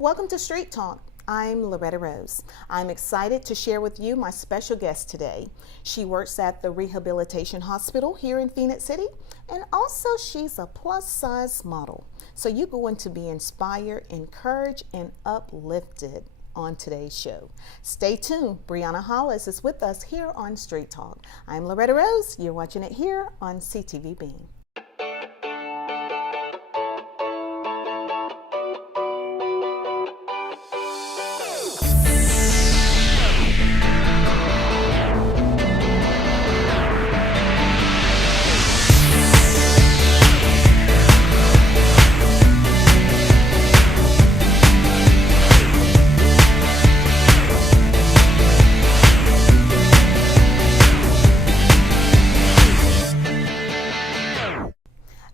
Welcome to Street Talk. I'm Loretta Rose. I'm excited to share with you my special guest today. She works at the Rehabilitation Hospital here in Phoenix City, and also she's a plus-size model. So you're going to be inspired, encouraged, and uplifted on today's show. Stay tuned. Briana Hollis is with us here on Street Talk. I'm Loretta Rose. You're watching it here on CTV Beam.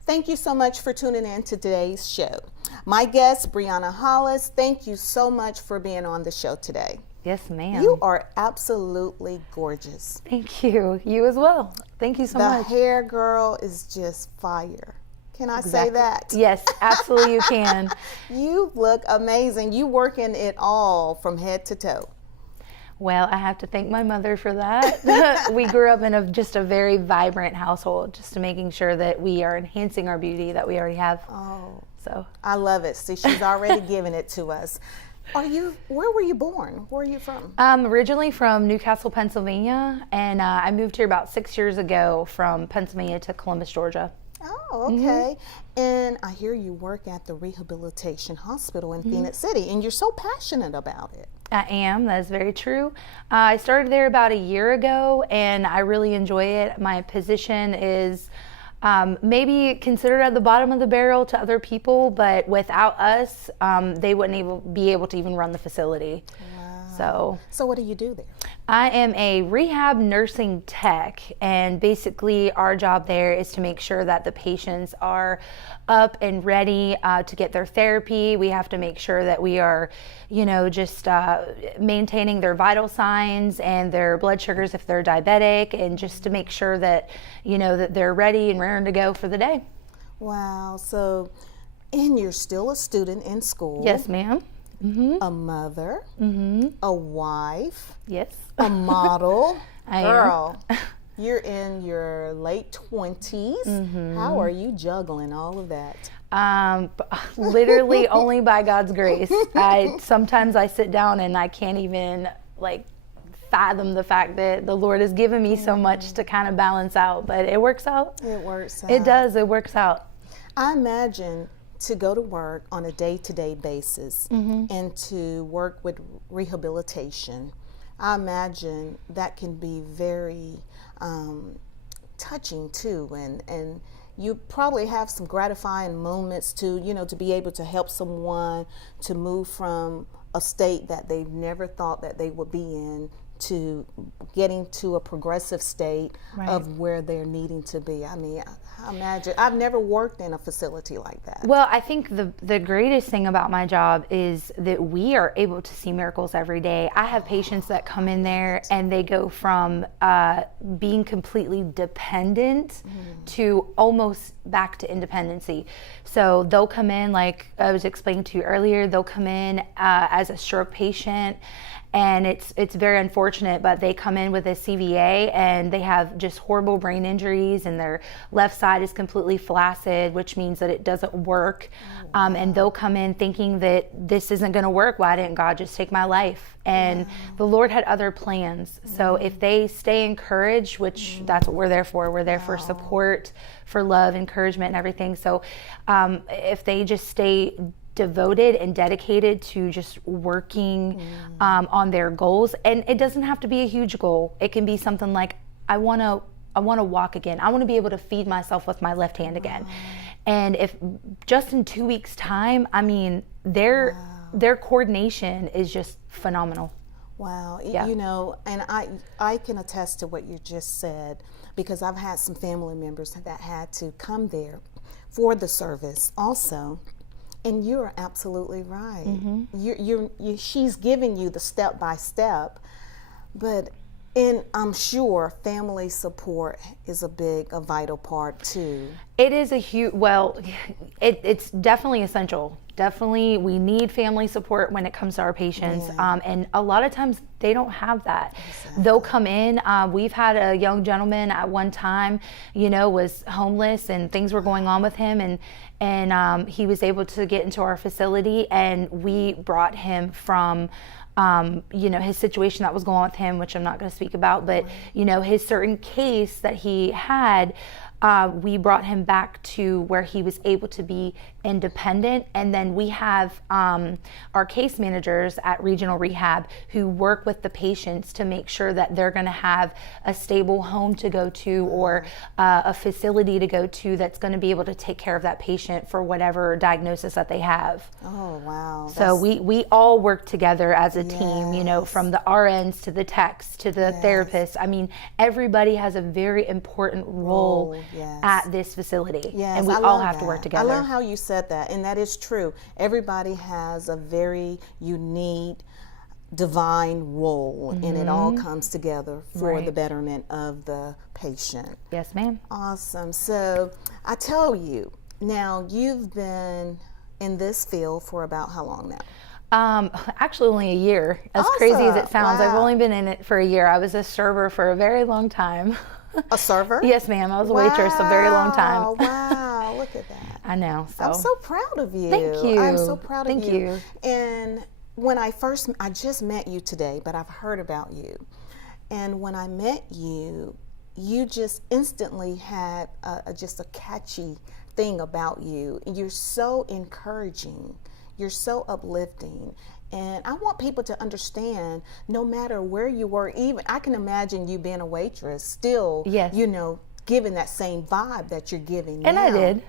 Thank you so much for tuning in to today's show. My guest, Briana Hollis, thank you so much for being on the show today. Yes, ma'am. You are absolutely gorgeous. Thank you. You as well. Thank you so much. The hair, girl, is just fire. Can I say that? Yes, absolutely you can. You look amazing. You working it all from head to toe. Well, I have to thank my mother for that. We grew up in just a very vibrant household, just to making sure that we are enhancing our beauty that we already have. Oh, so I love it. See, she's already giving it to us. Where were you born? Where are you from? Originally from Newcastle, Pennsylvania, and I moved here about 6 years ago from Pennsylvania to Columbus, Georgia. Oh, okay. Mm-hmm. And I hear you work at the Rehabilitation Hospital in Phoenix City, and you're so passionate about it. I am. That is very true. I started there about a year ago, and I really enjoy it. My position is maybe considered at the bottom of the barrel to other people, but without us, they wouldn't be able to even run the facility. Wow. So what do you do there? I am a rehab nursing tech, and basically our job there is to make sure that the patients are up and ready to get their therapy. We have to make sure that we are, just maintaining their vital signs and their blood sugars if they're diabetic, and just to make sure that, that they're ready and raring to go for the day. Wow. And you're still a student in school. Yes, ma'am. Mm-hmm. A mother, a wife, yes, a model. Girl, am. You're in your late 20s. Mm-hmm. How are you juggling all of that? Literally only by God's grace. Sometimes I sit down and I can't even fathom the fact that the Lord has given me so much to kind of balance out, but it works out. It works out. It does. It works out. I imagine to go to work on a day-to-day basis and to work with rehabilitation, I imagine that can be very touching too, and you probably have some gratifying moments to be able to help someone to move from a state that they've never thought that they would be in to getting to a progressive state of where they're needing to be. I mean, I imagine I've never worked in a facility like that. Well, I think the greatest thing about my job is that we are able to see miracles every day. I have patients that come in there and they go from being completely dependent to almost back to independency. So they'll come in, like I was explaining to you earlier, they'll come in as a stroke patient, and it's very unfortunate, but they come in with a CVA and they have just horrible brain injuries, and their left side is completely flaccid, which means that it doesn't work. And they'll come in thinking that this isn't going to work. Why didn't God just take my life? And the Lord had other plans. So if they stay encouraged, which that's what we're there for. We're there for support, for love, encouragement, and everything. So if they just stay devoted and dedicated to just working on their goals, and it doesn't have to be a huge goal. It can be something like, I want to walk again. I want to be able to feed myself with my left hand again. And if just in 2 weeks' time, I mean, their coordination is just phenomenal. Wow. Yeah. And I can attest to what you just said, because I've had some family members that had to come there for the service also. And you're absolutely right. She's giving you the step by step, but I'm sure family support is a vital part too. It is a huge, it's definitely essential definitely, we need family support when it comes to our patients. And a lot of times they don't have that. They'll come in. We've had a young gentleman at one time, was homeless and things were going on with him, and he was able to get into our facility, and we brought him from his situation that was going on with him, which I'm not going to speak about, but his certain case that he had, we brought him back to where he was able to be independent. And then we have our case managers at regional rehab who work with the patients to make sure that they're going to have a stable home to go to, or a facility to go to that's going to be able to take care of that patient for whatever diagnosis that they have. Oh, wow. So we all work together as a team, from the RNs to the techs to the therapists. I mean, everybody has a very important role at this facility, and we all have to work together. I love how you said that, and that is true. Everybody has a very unique, divine role, and it all comes together for the betterment of the patient. Yes, ma'am. Awesome. So I tell you, now you've been in this field for about how long now? Actually only a year, as crazy as it sounds. I've only been in it for a year. I was a server for a very long time. A server? Yes, ma'am. I was a waitress a very long time. Wow, look at that. I know. So I'm so proud of you. Thank you. I'm so proud of you. Thank you. And when I just met you today, but I've heard about you. And when I met you, you just instantly had just a catchy thing about you. You're so encouraging. You're so uplifting. And I want people to understand, no matter where you were, even I can imagine you being a waitress, still, giving that same vibe that you're giving now. And I did.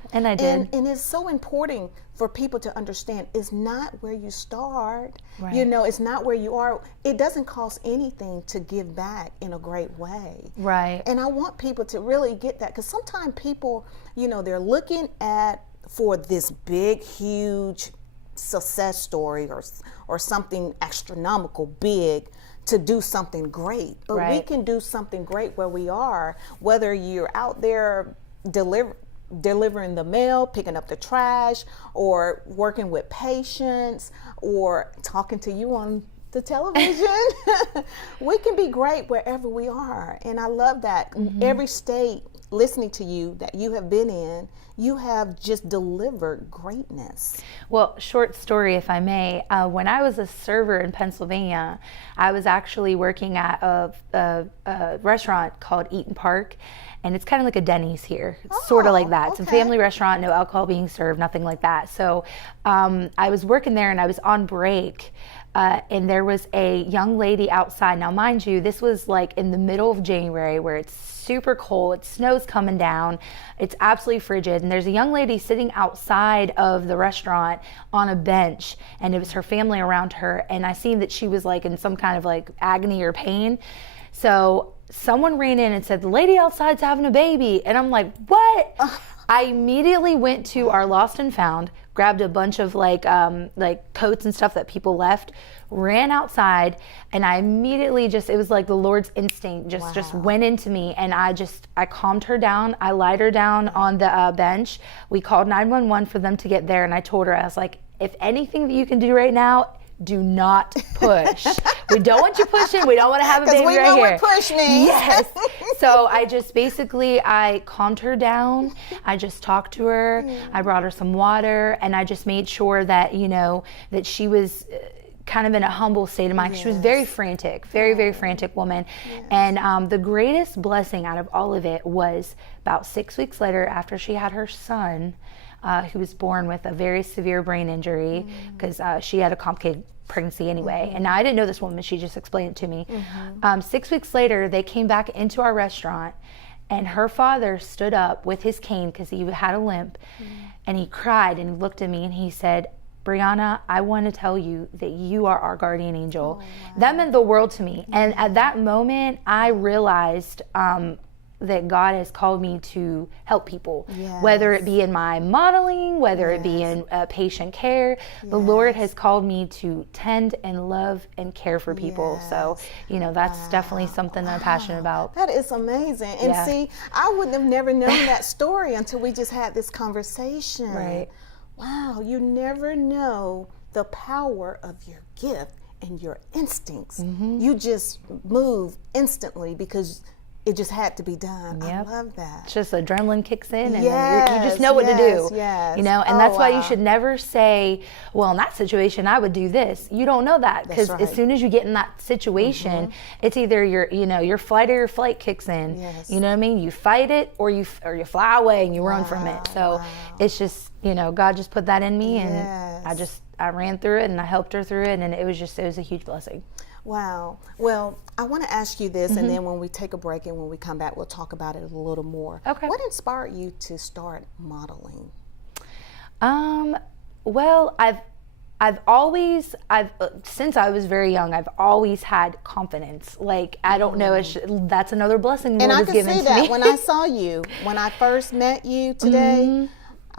And it's so important for people to understand, it's not where you start. Right. It's not where you are. It doesn't cost anything to give back in a great way. Right. And I want people to really get that, because sometimes people, they're looking for this big, huge success story or something astronomical big to do something great, but we can do something great where we are, whether you're out there delivering the mail, picking up the trash, or working with patients, or talking to you on the television. We can be great wherever we are, and I love that. Every state, listening to you that you have been in, you have just delivered greatness. Well, short story, if I may. When I was a server in Pennsylvania, I was actually working at a restaurant called Eaton Park, and it's kind of like a Denny's here. It's sort of like that. It's a family restaurant, no alcohol being served, nothing like that. So I was working there, and I was on break. And there was a young lady outside. Now, mind you, this was like in the middle of January, where it's super cold, it snow's coming down, it's absolutely frigid, and there's a young lady sitting outside of the restaurant on a bench, and it was her family around her, and I seen that she was like in some kind of like agony or pain. So someone ran in and said, "The lady outside's having a baby," and I'm like, "What?" I immediately went to our lost and found, grabbed a bunch of like coats and stuff that people left, ran outside, and I immediately it was like the Lord's instinct just went into me, and I calmed her down. I lied her down on the bench. We called 911 for them to get there, and I told her, I was like, if anything that you can do right now, do not push. We don't want you pushing. We don't want to have a baby right here. Because we know what push means. Yes. So I calmed her down. I just talked to her. I brought her some water, and I just made sure that, that she was kind of in a humble state of mind. She was very frantic, very, very frantic woman. And the greatest blessing out of all of it was about 6 weeks later, after she had her son, who was born with a very severe brain injury, because she had a complicated pregnancy anyway. And now I didn't know this woman, she just explained it to me. 6 weeks later, they came back into our restaurant, and her father stood up with his cane because he had a limp, and he cried and he looked at me and he said, "Briana, I want to tell you that you are our guardian angel." That meant the world to me. And at that moment, I realized that God has called me to help people, whether it be in my modeling, whether it be in patient care. The Lord has called me to tend and love and care for people. So, that's definitely something that I'm passionate about. That is amazing. And see, I wouldn't have never known that story until we just had this conversation. Right. Wow, you never know the power of your gift and your instincts. You just move instantly because it just had to be done. Yep. I love that. It's just adrenaline kicks in, and Yes, you just know what to do. yes. You know, and Oh, that's why you wow. should never say, "Well, in that situation, I would do this." You don't know that, because That's as right. soon as you get in that situation, it's either your flight or your flight kicks in. Yes. You know what I mean? You fight it, or you fly away and you run from it. So it's just, God just put that in me, and Yes. I ran through it, and I helped her through it, and it was a huge blessing. Wow. Well, I want to ask you this, and then when we take a break and when we come back, we'll talk about it a little more. Okay. What inspired you to start modeling? Well, since I was very young, I've always had confidence. Like, I don't know, that's another blessing the And Lord I has can given see to that me. when I saw you, when I first met you today,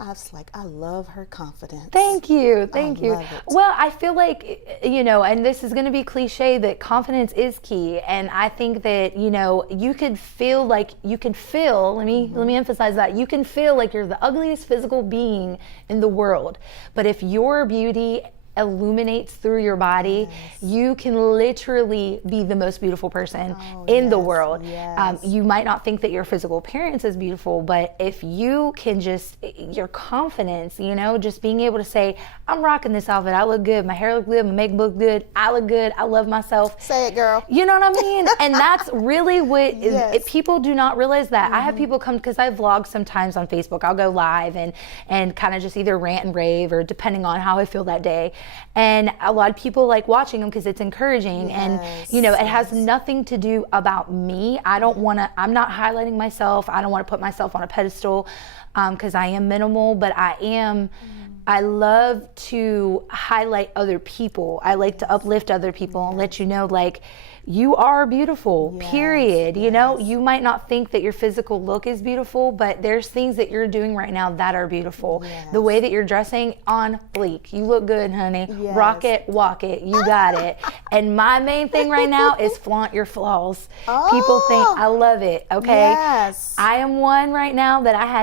I was like, I love her confidence. Thank you. Thank you. love it. Well, I feel like, and this is going to be cliche, that confidence is key. And I think that, you could feel like, let me emphasize that, you can feel like you're the ugliest physical being in the world. But if your beauty illuminates through your body, you can literally be the most beautiful person in the world. Yes. You might not think that your physical appearance is beautiful, but if you can your confidence, just being able to say, I'm rocking this outfit, I look good, my hair looks good, my makeup looks good, I look good, I love myself. Say it, girl. You know what I mean? And that's really what Yes. people do not realize that. I have people come, because I vlog sometimes on Facebook. I'll go live and kind of just either rant and rave, or depending on how I feel that day. And a lot of people like watching them because it's encouraging. And, it has nothing to do about me. I'm not highlighting myself. I don't want to put myself on a pedestal, because I am minimal, but I love to highlight other people. I like to uplift other people and let you know, like, you are beautiful, period. You might not think that your physical look is beautiful, but there's things that you're doing right now that are beautiful. The way that you're dressing, on bleak. You look good, honey. Rock it, walk it. You got it. And my main thing right now is flaunt your flaws. People think I love it, okay? Yes. I am one right now that I had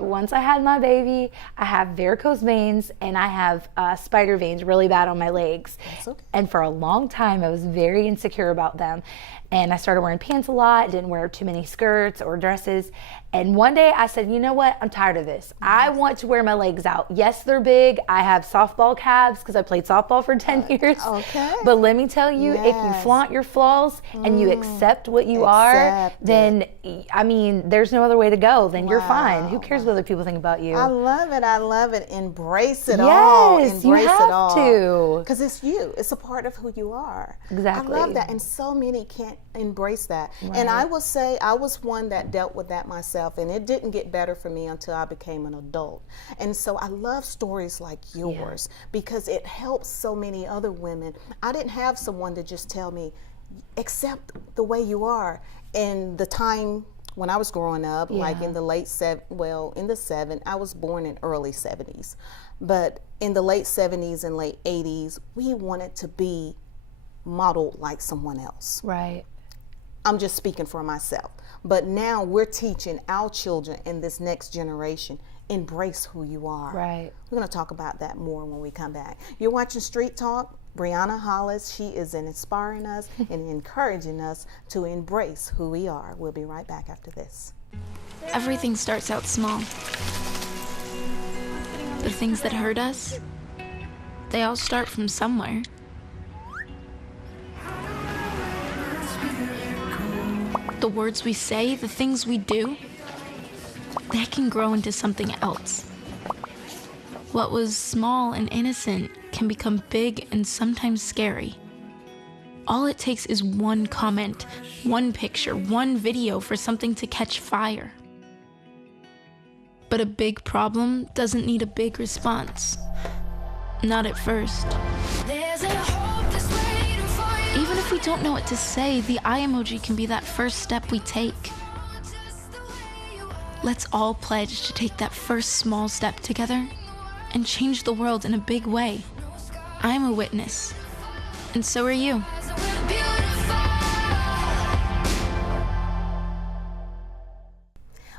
once I had my baby, I have varicose veins, and I have spider veins really bad on my legs. That's okay. And for a long time, I was very insecure about them. And I started wearing pants a lot, didn't wear too many skirts or dresses. And one day I said, you know what? I'm tired of this. I want to wear my legs out. Yes, they're big. I have softball calves because I played softball for 10 years. Okay. But let me tell you, if you flaunt your flaws and you accept what you are, then, there's no other way to go. Then you're fine. Who cares what other people think about you? I love it. I love it. Embrace it all. Yes, Embrace you have it all. to. Because it's you. It's a part of who you are. Exactly. I love that. And so many can't embrace that. And I will say I was one that dealt with that myself, and it didn't get better for me until I became an adult. And so I love stories like yours because it helps so many other women. I didn't have someone to just tell me, accept the way you are. In the time when I was growing up, like in the I was born in early 70s, but in the late 70s and late 80s, we wanted to be modeled like someone else. Right. I'm just speaking for myself. But now we're teaching our children in this next generation, embrace who you are. Right. We're going to talk about that more when we come back. You're watching Street Talk. Briana Hollis, she is inspiring us and encouraging us to embrace who we are. We'll be right back after this. Everything starts out small. The things that hurt us, they all start from somewhere. The words we say, the things we do, they can grow into something else. What was small and innocent can become big and sometimes scary. All it takes is one comment, one picture, one video for something to catch fire. But a big problem doesn't need a big response. Not at first. Even if we don't know what to say, the eye emoji can be that first step we take. Let's all pledge to take that first small step together and change the world in a big way. I'm a witness, and so are you.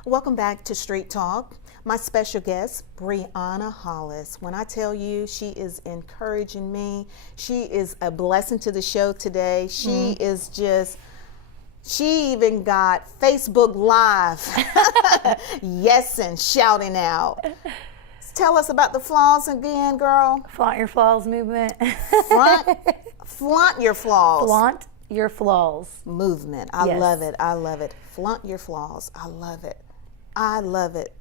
Welcome back to Street Talk. my special guest, Briana Hollis. When I tell you she is encouraging me, she is a blessing to the show today. She is just, she even got Facebook Live, yes, and shouting out. Tell us about the flaws again, girl. Flaunt your flaws movement. Flaunt your flaws. Flaunt your flaws. Movement. I Yes. love it. I love it. Flaunt your flaws. I love it. I love it.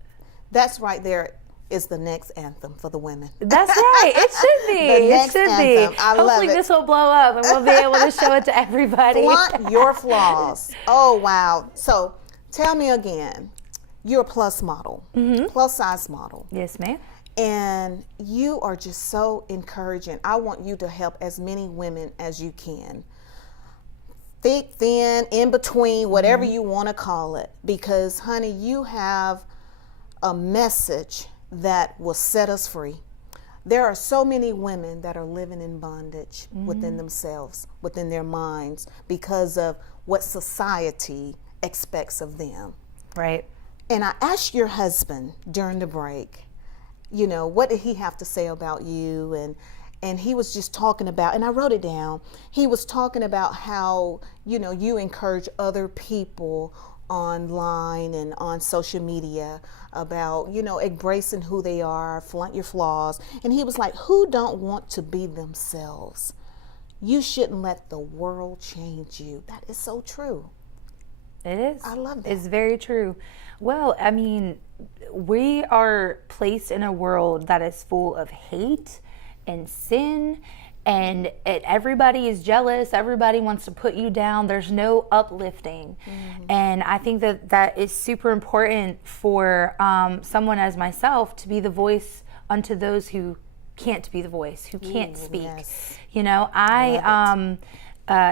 That's right there is the next anthem for the women. That's right. It should be. The It next should anthem. be. I love Hopefully it. this will blow up and we'll be able to show it to everybody. Flaunt your flaws. Oh, wow. So tell me again, you're a plus model, plus size model. Yes, ma'am. And you are just so encouraging. I want you to help as many women as you can. Thick, thin, in between, whatever you want to call it. Because, honey, you have a message that will set us free. There are so many women that are living in bondage within themselves, within their minds, because of what society expects of them. Right. And I asked your husband during the break, you know, what did he have to say about you? And he was just talking about, and I wrote it down, he was talking about how, you know, you encourage other people online and on social media about, you know, embracing who they are, flaunt your flaws. And he was like, who don't want to be themselves? You shouldn't let the world change you. That is so true. It is. I love that. It's very true. Well, I mean, we are placed in a world that is full of hate and sin, and everybody is jealous. Everybody wants to put you down. There's no uplifting. And I think that is super important for someone as myself to be the voice unto those who can't be the voice, who can't speak. Yes. You know,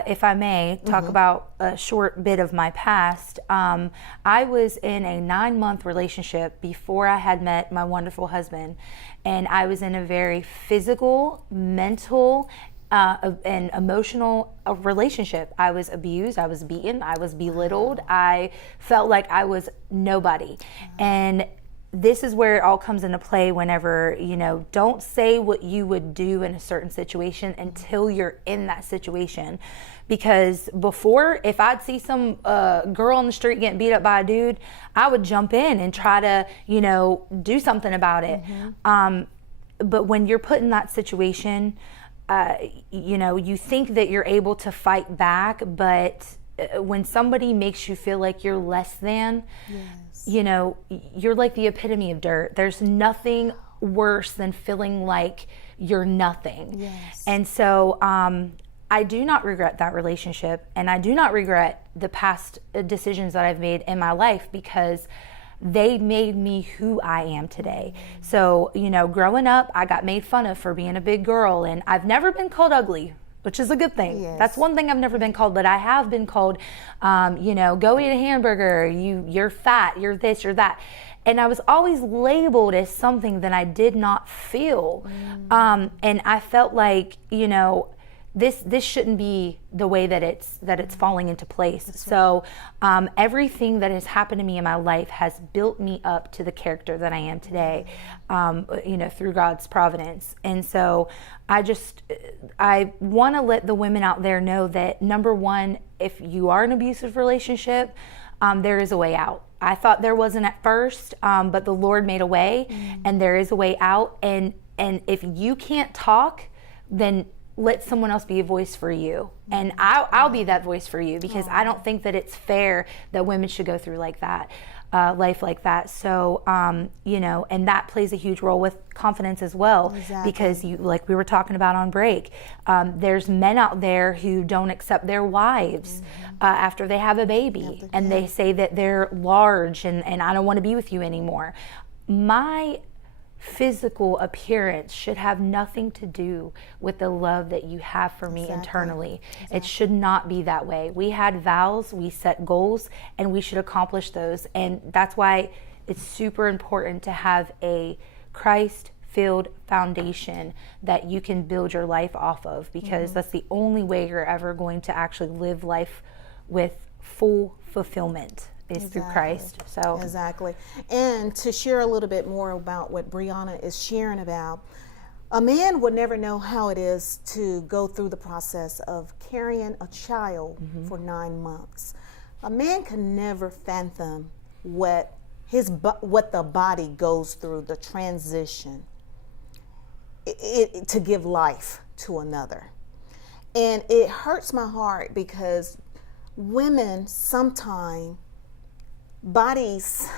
if I may talk about a short bit of my past, I was in a 9-month relationship before I had met my wonderful husband. And I was in a very physical, mental, and emotional relationship. I was abused, I was beaten, I was belittled. I felt like I was nobody. And this is where it all comes into play whenever, you know, don't say what you would do in a certain situation until you're in that situation. Because before, if I'd see some girl on the street getting beat up by a dude, I would jump in and try to, you know, do something about it. But when you're put in that situation, you know, you think that you're able to fight back, but when somebody makes you feel like you're less than, you know, you're like the epitome of dirt. There's nothing worse than feeling like you're nothing. Yes. And so I do not regret that relationship, and I do not regret the past decisions that I've made in my life, because they made me who I am today. So, you know, growing up, I got made fun of for being a big girl, and I've never been called ugly, which is a good thing. Yes. That's one thing I've never been called, but I have been called, you know, go eat a hamburger, you're fat, you're this, you're that. And I was always labeled as something that I did not feel. And I felt like, you know, this shouldn't be the way that it's falling into place. That's so everything that has happened to me in my life has built me up to the character that I am today, you know, through God's providence. And so I want to let the women out there know that, number one, if you are in an abusive relationship, there is a way out. I thought there wasn't at first, but the Lord made a way, and there is a way out. And if you can't talk, then let someone else be a voice for you. And I'll be that voice for you, because I don't think that it's fair that women should go through like that, life like that. So, you know, and that plays a huge role with confidence as well. Exactly. Because you, like we were talking about on break, there's men out there who don't accept their wives after they have a baby, and they say that they're large and I don't want to be with you anymore. My physical appearance should have nothing to do with the love that you have for me internally. It should not be that way. We had vows, we set goals, and we should accomplish those. And that's why it's super important to have a Christ-filled foundation that you can build your life off of, because that's the only way you're ever going to actually live life with full fulfillment. is through Christ. So exactly. And to share a little bit more about what Briana is sharing about, a man would never know how it is to go through the process of carrying a child for 9 months. A man can never fathom what the body goes through, the transition to give life to another. And it hurts my heart because women sometimes bodies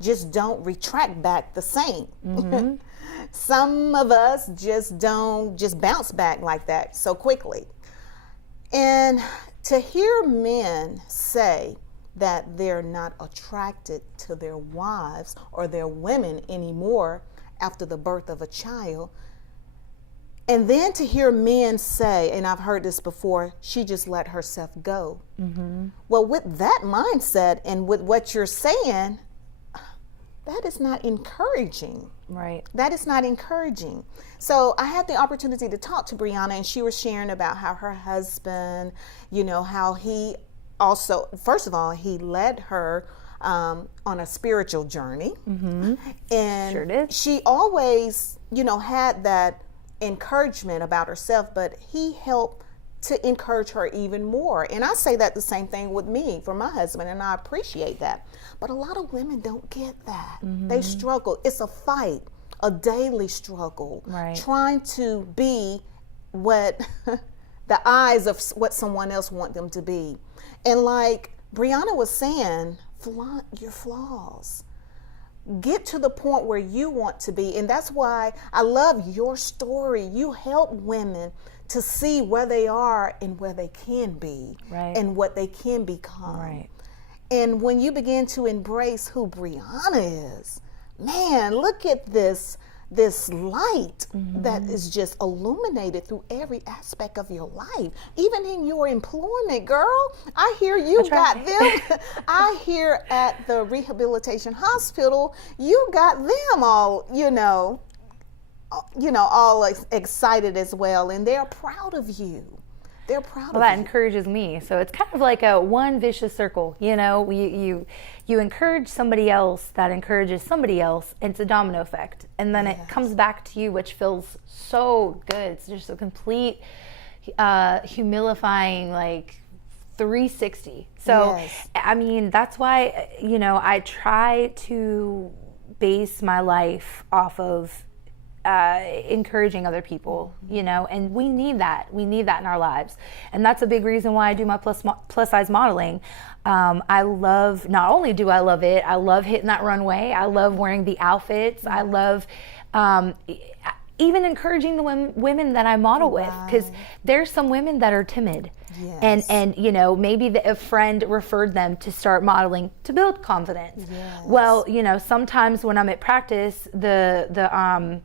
just don't retract back the same. Some of us just don't bounce back like that so quickly. And to hear men say that they're not attracted to their wives or their women anymore after the birth of a child, and then to hear men say, and I've heard this before, she just let herself go. Well, with that mindset and with what you're saying, that is not encouraging. right. That is not encouraging. So I had the opportunity to talk to Briana, and she was sharing about how her husband, how he also, first of all, he led her on a spiritual journey. And Sure did. she always, had that encouragement about herself, but he helped to encourage her even more. And I say that the same thing with me for my husband, and I appreciate that. But a lot of women don't get that. They struggle. It's a fight, a daily struggle, Right. trying to be what the eyes of what someone else want them to be. And like Briana was saying, flaunt your flaws. Get to the point where you want to be. And that's why I love your story. You help women to see where they are and where they can be, Right. and what they can become. Right. And when you begin to embrace who Briana is, man, look at this light that is just illuminated through every aspect of your life, even in your employment, girl. I hear you got them. I hear at the rehabilitation hospital, you got them all, all excited as well, and they're proud of you. They're proud Well, of that you. encourages me. So it's kind of like a one vicious circle. You encourage somebody else that encourages somebody else, and it's a domino effect. And then it comes back to you, which feels so good. It's just a complete humilifying, like 360. So, Yes. I mean, that's why, I try to base my life off of encouraging other people, and we need that. We need that in our lives. And that's a big reason why I do my plus size modeling. I love, not only do I love it, I love hitting that runway. I love wearing the outfits. I love even encouraging the women that I model with, because there's some women that are timid. Yes. And maybe a friend referred them to start modeling to build confidence. Yes. Well, sometimes when I'm at practice, the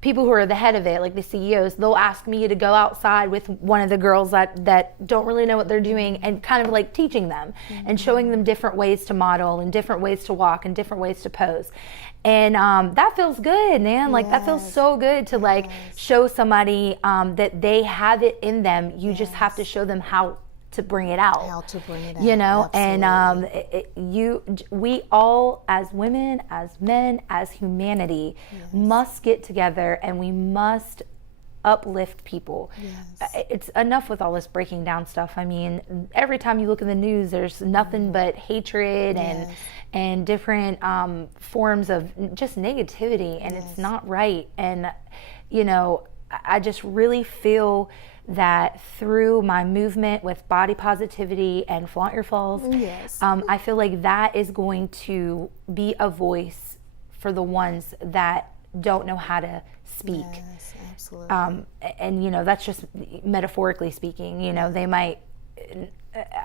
people who are the head of it, like the CEOs, they'll ask me to go outside with one of the girls that don't really know what they're doing, and kind of like teaching them and showing them different ways to model and different ways to walk and different ways to pose. And that feels good, man. Like that feels so good to like show somebody that they have it in them. You just have to show them how to bring it out. How to bring it out. And we all, as women, as men, as humanity, must get together, and we must uplift people. It's enough with all this breaking down stuff. I mean, every time you look in the news, there's nothing but hatred and different forms of just negativity, and it's not right. And I just really feel that through my movement with body positivity and flaunt your flaws, I feel like that is going to be a voice for the ones that don't know how to speak. Yes, absolutely. And that's just metaphorically speaking. They might.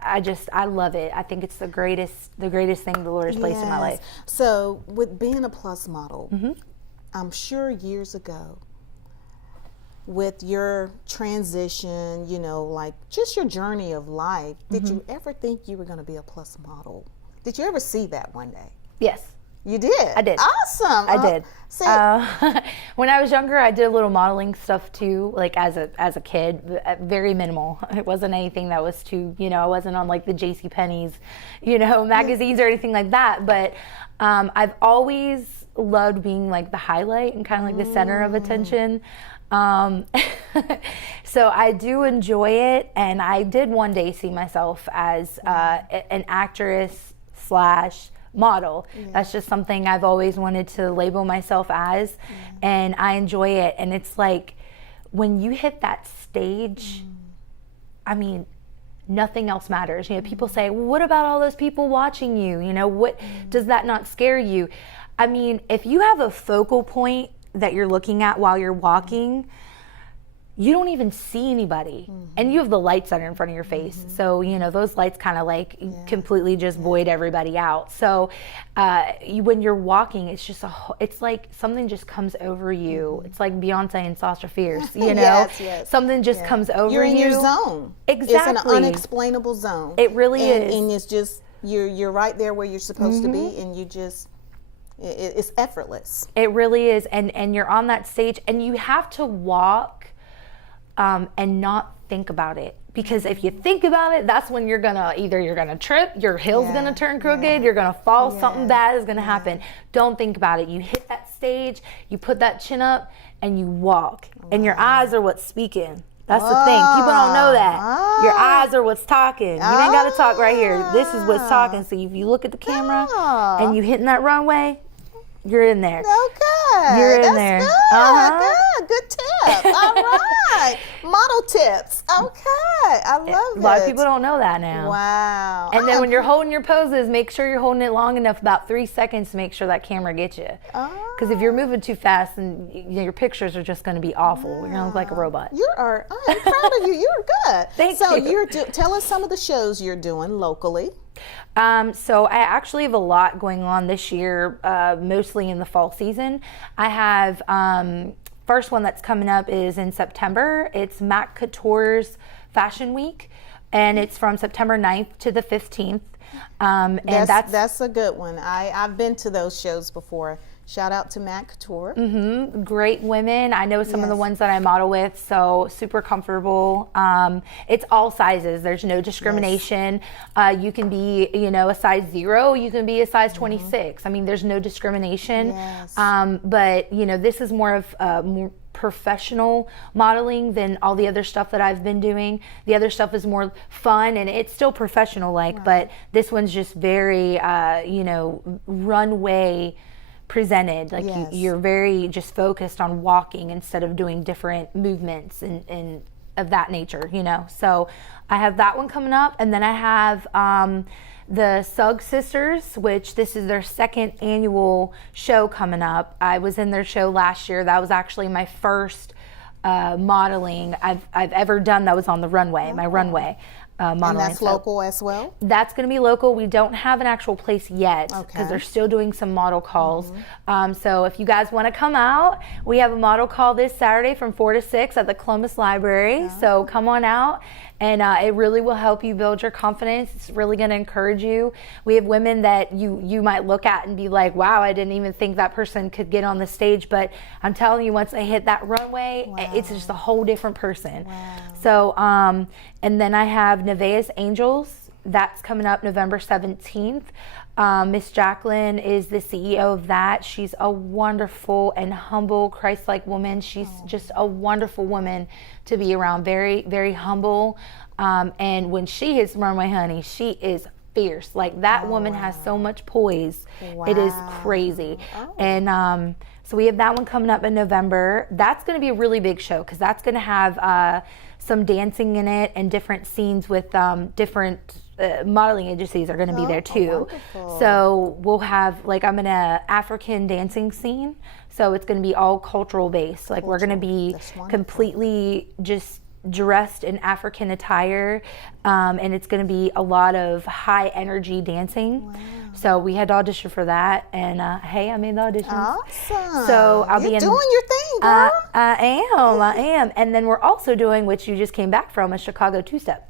I love it. I think it's the greatest thing the Lord has placed in my life. So with being a plus model, I'm sure years ago, with your transition, like just your journey of life, did you ever think you were going to be a plus model? Did you ever see that one day? Yes. You did? I did. Awesome. I did. See, When I was younger, I did a little modeling stuff too, like as a kid, very minimal. It wasn't anything that was too, I wasn't on like the JCPenney's, magazines or anything like that. But I've always loved being like the highlight and kind of like the center of attention. So I do enjoy it, and I did one day see myself as an actress / model. That's just something I've always wanted to label myself as, and I enjoy it. And it's like when you hit that stage, I mean, nothing else matters. People say, well, what about all those people watching you? What does that not scare you? I mean, if you have a focal point that you're looking at while you're walking, you don't even see anybody, and you have the lights that are in front of your face. So, those lights kind of like completely just void everybody out. So when you're walking, it's just it's like something just comes over you. It's like Beyonce and Sasha Fierce, Yes. Something just comes over you're you. in your zone. Exactly. It's an unexplainable zone. It really is. And it's just, you're right there where you're supposed to be, and you just, it's effortless. It really is. And you're on that stage, and you have to walk and not think about it, because if you think about it, that's when you're gonna trip, your heel's gonna turn crooked, you're gonna fall, something bad is gonna happen. Don't think about it. You hit that stage, you put that chin up, and you walk, and your eyes are what's speaking. That's the thing. People don't know that. Your eyes are what's talking. You ain't got to talk right here. This is what's talking. So if you look at the camera and you hitting that runway, you're in there. Okay. You're in That's there. Good. Good tip. All right. Model tips. Okay. I love it. A lot of people don't know that now. Wow. And then when you're holding your poses, make sure you're holding it long enough, about 3 seconds, to make sure that camera gets you. Because if you're moving too fast, then your pictures are just going to be awful. You're going to look like a robot. I'm proud of you. You're good. Thank you. you. Tell us some of the shows you're doing locally. So I actually have a lot going on this year, mostly in the fall season. I have, first one that's coming up is in September. It's Mac Couture's Fashion Week, and it's from September 9th to the 15th. And that's a good one. I've been to those shows before. Shout out to Mac Couture. Great women. I know some of the ones that I model with, so super comfortable. It's all sizes. There's no discrimination. You can be, a size 0. You can be a size 26. I mean, there's no discrimination. Yes. But, this is more of more professional modeling than all the other stuff that I've been doing. The other stuff is more fun, and it's still professional but this one's just very, runway presented. You're very just focused on walking instead of doing different movements and of that nature, So I have that one coming up, and then I have the Sugg Sisters, which this is their 2nd annual show coming up. I was in their show last year. That was actually my first modeling I've ever done that was on the runway, my runway. Modeling. And that's local as well? That's going to be local. We don't have an actual place yet because they're still doing some model calls. So if you guys want to come out, we have a model call this Saturday from 4 to 6 at the Columbus Library. So come on out, and it really will help you build your confidence. It's really going to encourage you. We have women that you might look at and be like, wow, I didn't even think that person could get on the stage. But I'm telling you, once they hit that runway, it's just a whole different person. So, and then I have Nevaeh's Angels. That's coming up November 17th. Miss Jacqueline is the CEO of that. She's a wonderful and humble, Christ-like woman. She's just a wonderful woman to be around. Very, very humble. And when she hits runway, honey, she is fierce. Like that woman has so much poise. It is crazy. And so we have that one coming up in November. That's going to be a really big show because that's going to have some dancing in it, and different scenes with different modeling agencies are going to be there too. So we'll have, I'm in a African dancing scene, so it's going to be all cultural based. We're going to be completely just dressed in African attire, and it's going to be a lot of high energy dancing. So we had to audition for that, and hey, I made the audition. Awesome. So I'll be doing your thing, girl. I am. And then we're also doing, which you just came back from, a Chicago two-step.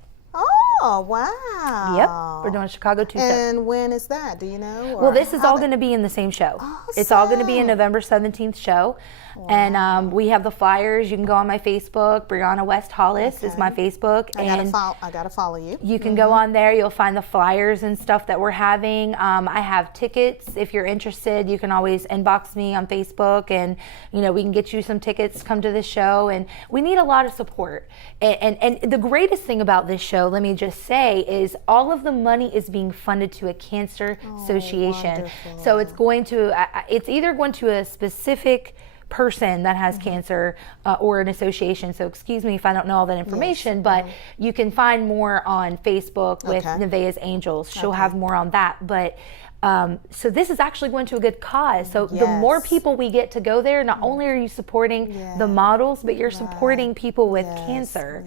Oh, wow. Yep, we're doing a Chicago 2 show. And when is that? Do you know? Well, this is all going to be in the same show. It's all going to be a November 17th show. Wow. And we have the flyers. You can go on my Facebook. Briana West Hollis is my Facebook. I gotta follow you. You can go on there. You'll find the flyers and stuff that we're having. I have tickets. If you're interested, you can always inbox me on Facebook, and we can get you some tickets to come to this show. And we need a lot of support. And the greatest thing about this show, let me just say, is all of the money is being funded to a cancer association. Wonderful. So it's either going to a specific person that has cancer or an association. So excuse me if I don't know all that information, but you can find more on Facebook with Nevaeh's Angels. She'll have more on that. But so this is actually going to a good cause. So the more people we get to go there, not only are you supporting the models, but you're supporting people with cancer.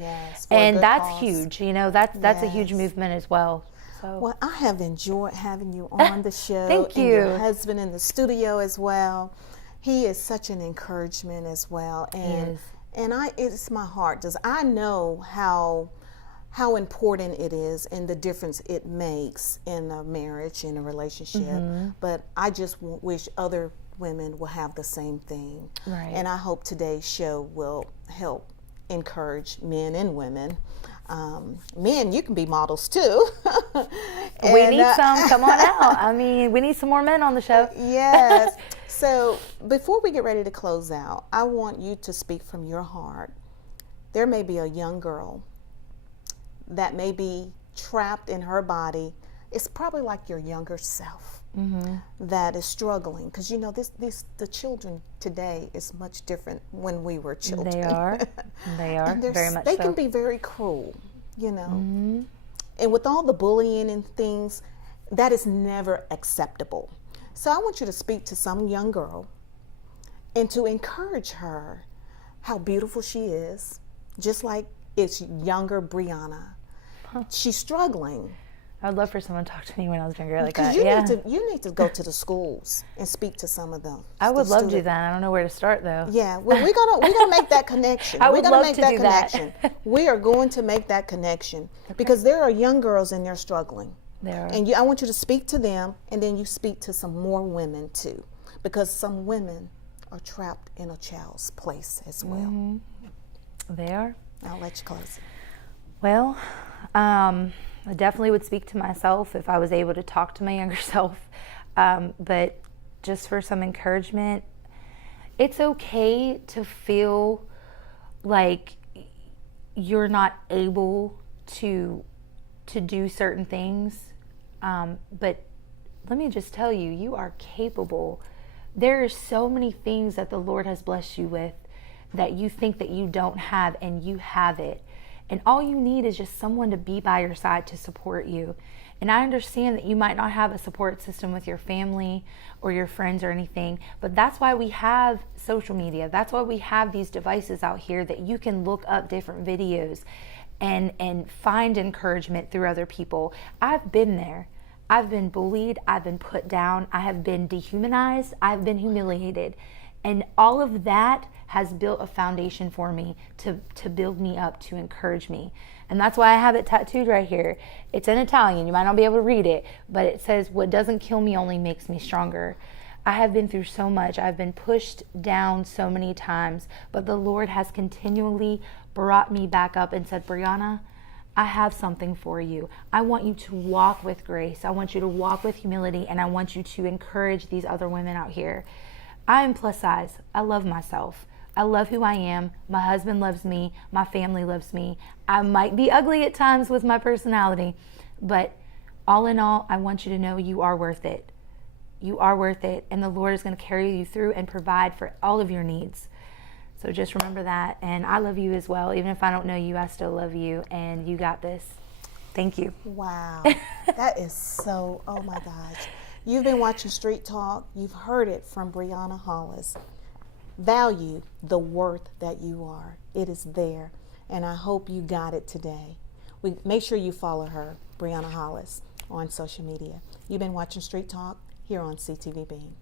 And that's huge. That's a huge movement as well. So. Well, I have enjoyed having you on the show. Thank you. And your husband in the studio as well. He is such an encouragement as well, and it's my heart. I know how important it is and the difference it makes in a marriage, in a relationship. But I just wish other women will have the same thing. Right. And I hope today's show will help encourage men and women. Men, you can be models too. We need some. Come on out. I mean, we need some more men on the show. Yes. So before we get ready to close out, I want you to speak from your heart. There may be a young girl that may be trapped in her body. It's probably like your younger self that is struggling, because the children today is much different when we were children. They are very much. They can be very cruel, and with all the bullying and things, that is never acceptable. So I want you to speak to some young girl and to encourage her how beautiful she is, just like it's younger Briana. She's struggling. I would love for someone to talk to me when I was younger like that. You need to go to the schools and speak to some of them. I would love to do that. I don't know where to start though. Yeah, well, we're gonna make that connection. I would love to do that. We are going to make that connection because there are young girls and they're struggling. There are. And I want you to speak to them, and then you speak to some more women too, because some women are trapped in a child's place as well. They are. I'll let you close it. Well, I definitely would speak to myself if I was able to talk to my younger self. But just for some encouragement, it's okay to feel like you're not able to do certain things. But let me just tell you, you are capable. There are so many things that the Lord has blessed you with that you think that you don't have, and you have it. And all you need is just someone to be by your side to support you. And I understand that you might not have a support system with your family or your friends or anything, but that's why we have social media. That's why we have these devices out here that you can look up different videos and find encouragement through other people. I've been there. I've been bullied. I've been put down. I have been dehumanized. I've been humiliated. And all of that has built a foundation for me to build me up, to encourage me. And that's why I have it tattooed right here. It's in Italian. You might not be able to read it, but it says, "What doesn't kill me only makes me stronger." I have been through so much. I've been pushed down so many times, but the Lord has continually brought me back up and said, "Briana, I have something for you. I want you to walk with grace. I want you to walk with humility, and I want you to encourage these other women out here." I am plus size. I love myself. I love who I am. My husband loves me. My family loves me. I might be ugly at times with my personality, but all in all, I want you to know you are worth it. You are worth it, and the Lord is going to carry you through and provide for all of your needs. So just remember that, and I love you as well. Even if I don't know you, I still love you, and you got this. Thank you. Wow, that is so, oh my gosh. You've been watching Street Talk. You've heard it from Briana Hollis. Value the worth that you are. It is there, and I hope you got it today. Make sure you follow her, Briana Hollis, on social media. You've been watching Street Talk here on CTV Bean.